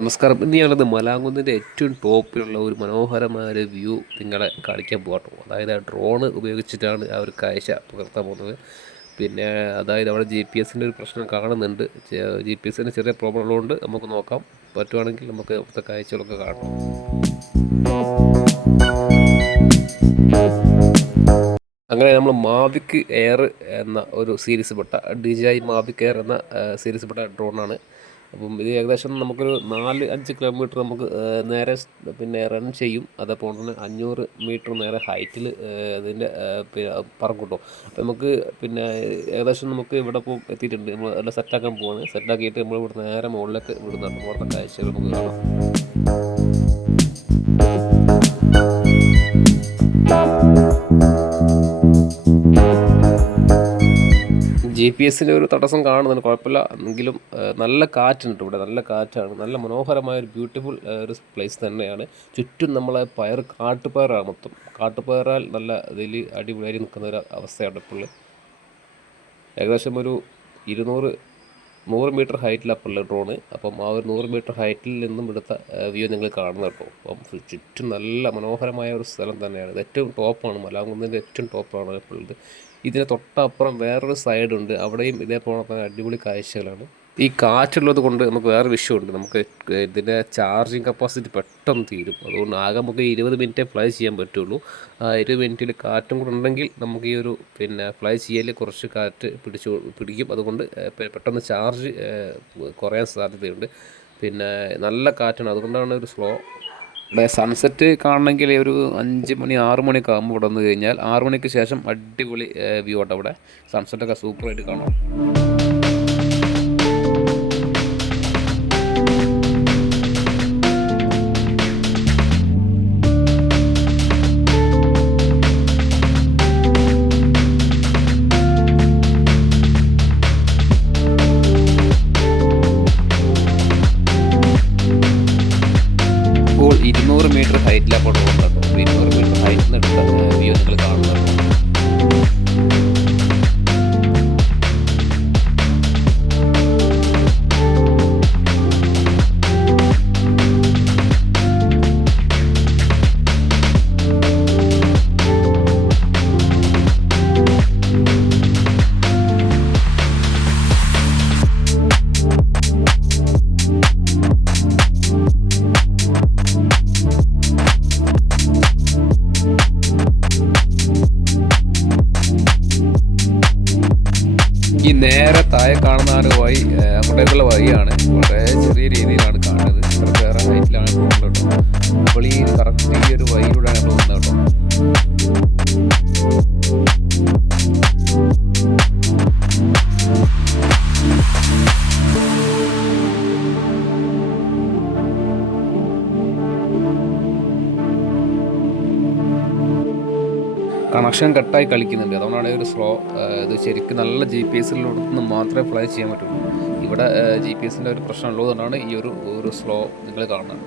നമസ്കാരം. ഇന്ന് ഞങ്ങളത് മലാങ്കുന്നിൻ്റെ ഏറ്റവും ടോപ്പിലുള്ള ഒരു മനോഹരമായ ഒരു വ്യൂ നിങ്ങളെ കാണിക്കാൻ പോകട്ടോ. അതായത് ആ ഡ്രോണ് ഉപയോഗിച്ചിട്ടാണ് ആ ഒരു കാഴ്ച പകർത്താൻ പോകുന്നത്. പിന്നെ അതായത് അവിടെ GPS-ൻ്റെ ഒരു പ്രശ്നം കാണുന്നുണ്ട്. GPS-ന് ചെറിയ പ്രോബ്ലം ഉള്ളതുകൊണ്ട് നമുക്ക് നോക്കാം. പറ്റുവാണെങ്കിൽ നമുക്ക് അവിടുത്തെ കാഴ്ചകളൊക്കെ കാണണം. അങ്ങനെ നമ്മൾ മാവിക് എയർ എന്ന ഒരു സീരീസിൽപ്പെട്ട DJI മാവിക് എയർ എന്ന സീരീസിൽപ്പെട്ട ഡ്രോണാണ്. അപ്പം ഇത് ഏകദേശം നമുക്കൊരു 4-5 കിലോമീറ്റർ നമുക്ക് നേരെ പിന്നെ റൺ ചെയ്യും. അതേപോലെ തന്നെ 500 മീറ്റർ നേരെ ഹൈറ്റിൽ അതിൻ്റെ പറക്കും കേട്ടോ. അപ്പോൾ നമുക്ക് പിന്നെ ഏകദേശം നമുക്ക് ഇവിടെ ഇപ്പോൾ എത്തിയിട്ടുണ്ട്. നമ്മൾ എല്ലാം സെറ്റാക്കാൻ പോവാണ്. സെറ്റാക്കിയിട്ട് നമ്മൾ ഇവിടെ നേരെ മുകളിലേക്ക് വിടുന്നുണ്ട്. പുറത്തെ കാഴ്ചകൾ നമുക്ക് കാണാം. GPS-ൻ്റെ ഒരു തടസ്സം കാണുന്നുണ്ട്, കുഴപ്പമില്ല. എങ്കിലും നല്ല കാറ്റുണ്ട് ഇവിടെ, നല്ല കാറ്റാണ്. നല്ല മനോഹരമായ ഒരു ബ്യൂട്ടിഫുൾ ഒരു പ്ലേസ് തന്നെയാണ്. ചുറ്റും നമ്മളെ കാട്ടുപയറാണ് മൊത്തം. കാട്ടുപയറാൽ നല്ല ഇതിൽ അടിപൊളിയായി നിൽക്കുന്ന ഒരു അവസ്ഥയാണ് ഇപ്പോൾ. ഏകദേശം ഒരു 100 മീറ്റർ ഹൈറ്റിലപ്പുള്ള ഡ്രോണ്. അപ്പം ആ ഒരു 100 മീറ്റർ ഹൈറ്റിൽ നിന്നും എടുത്ത വ്യൂ നിങ്ങൾ കാണുന്നത് കേട്ടോ. അപ്പം ചുറ്റും നല്ല മനോഹരമായ ഒരു സ്ഥലം തന്നെയാണ്. ഇത് ഏറ്റവും ടോപ്പാണ്, മലാങ്കുന്നിൻ്റെ ഏറ്റവും ടോപ്പാണ് ഇപ്പോൾ ഇത്. ഇതിന് തൊട്ടപ്പുറം വേറൊരു സൈഡുണ്ട്, അവിടെയും ഇതേപോലെ തന്നെ അടിപൊളി കാഴ്ചകളാണ്. ഈ കാറ്റുള്ളത് കൊണ്ട് നമുക്ക് വേറെ വിഷയമുണ്ട്. നമുക്ക് ഇതിൻ്റെ ചാർജിങ് കപ്പാസിറ്റി പെട്ടെന്ന് തീരും. അതുകൊണ്ട് ആകെ നമുക്ക് 20 മിനിറ്റേ ഫ്ലൈ ചെയ്യാൻ പറ്റുള്ളൂ. ആ 20 മിനിറ്റിൽ കാറ്റും കൂടെ ഉണ്ടെങ്കിൽ നമുക്ക് ഈ ഒരു പിന്നെ ഫ്ലൈ ചെയ്യൽ കുറച്ച് കാറ്റ് പിടിക്കും. അതുകൊണ്ട് പെട്ടെന്ന് ചാർജ് കുറയാൻ സാധ്യതയുണ്ട്. പിന്നെ നല്ല കാറ്റാണ്, അതുകൊണ്ടാണ് ഒരു സ്ലോ. ഇവിടെ സൺസെറ്റ് കാണണമെങ്കിൽ ഒരു 5 മണി 6 മണിയൊക്കെ ആകുമ്പോൾ ഇവിടെ വന്നു കഴിഞ്ഞാൽ 6 മണിക്ക് ശേഷം അടിപൊളി വ്യൂ ആട്ടോ. അവിടെ സൺസെറ്റൊക്കെ സൂപ്പറായിട്ട് കാണാം. ഇപ്പോൾ 200 മീറ്റർ ഹൈറ്റിലാണ് പോകുന്നത് കേട്ടോ. 200 മീറ്റർ ഹൈറ്റിൽ നിന്ന് എടുത്ത വ്യൂ നിങ്ങൾ കാണുന്നുണ്ടോ. ഈ നേരെ താഴെ കാണുന്ന ആ ഒരു വഴി അങ്ങോട്ടേക്കുള്ള വഴിയാണ്. വളരെ ചെറിയ രീതിയിലാണ് കാണുന്നത്. ഇത്ര വേറെ ഹൈറ്റിലാണ് പോകുന്നത് കേട്ടോ. അപ്പോൾ ഈ കറക്റ്റ് ഈ ഒരു വഴിയിലൂടെയാണ് പോകുന്നത് കേട്ടോ. കണക്ഷൻ കട്ടായി കളിക്കുന്നുണ്ട്, അതുകൊണ്ടാണ് ഒരു സ്ലോ. ഇത് ശരിക്കും നല്ല GPS-ലുള്ളടത്തുനിന്ന് മാത്രമേ ഫ്ലൈ ചെയ്യാൻ പറ്റുള്ളൂ. ഇവിടെ GPS-ൻ്റെ ഒരു പ്രശ്നം ഉള്ളതുകൊണ്ടാണ് ഈ ഒരു സ്ലോ നിങ്ങൾ കാണുന്നത്.